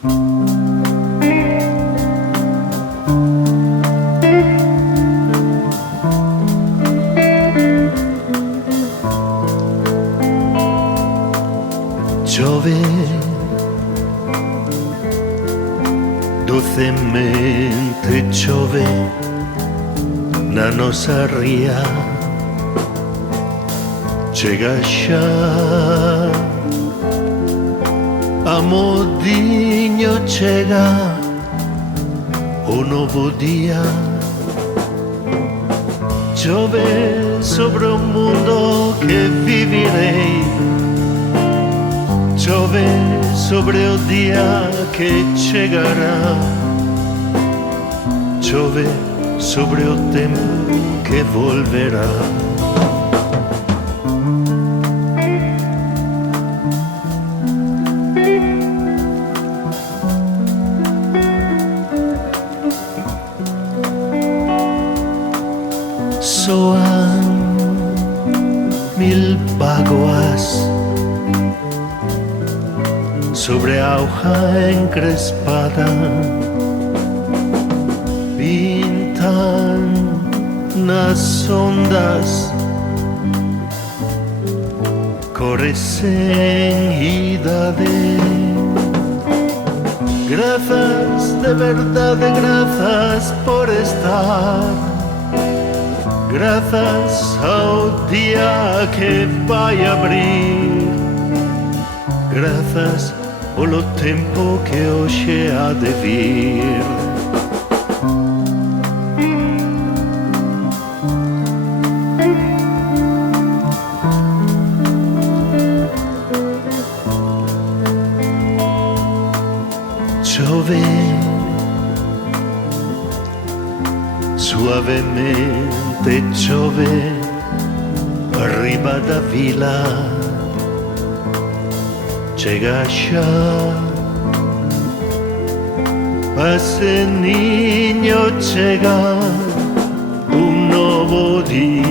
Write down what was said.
Chove docemente, chove na nosa ría, chega xa amodiño, chega o novo día. Chove sobre o mundo que vivirei, chove sobre o día que chegará, chove sobre o tempo que volverá. Soan mil baguas sobre a hoja encrespada, pintan nas ondas cores sen idade. Grazas de verdade, grazas por estar, grazas ao día que vai abrir, grazas polo tempo que hoxe ha de vir. Chove suavemente, chove arriba da vila, chega xa pase niño, chega un novo día.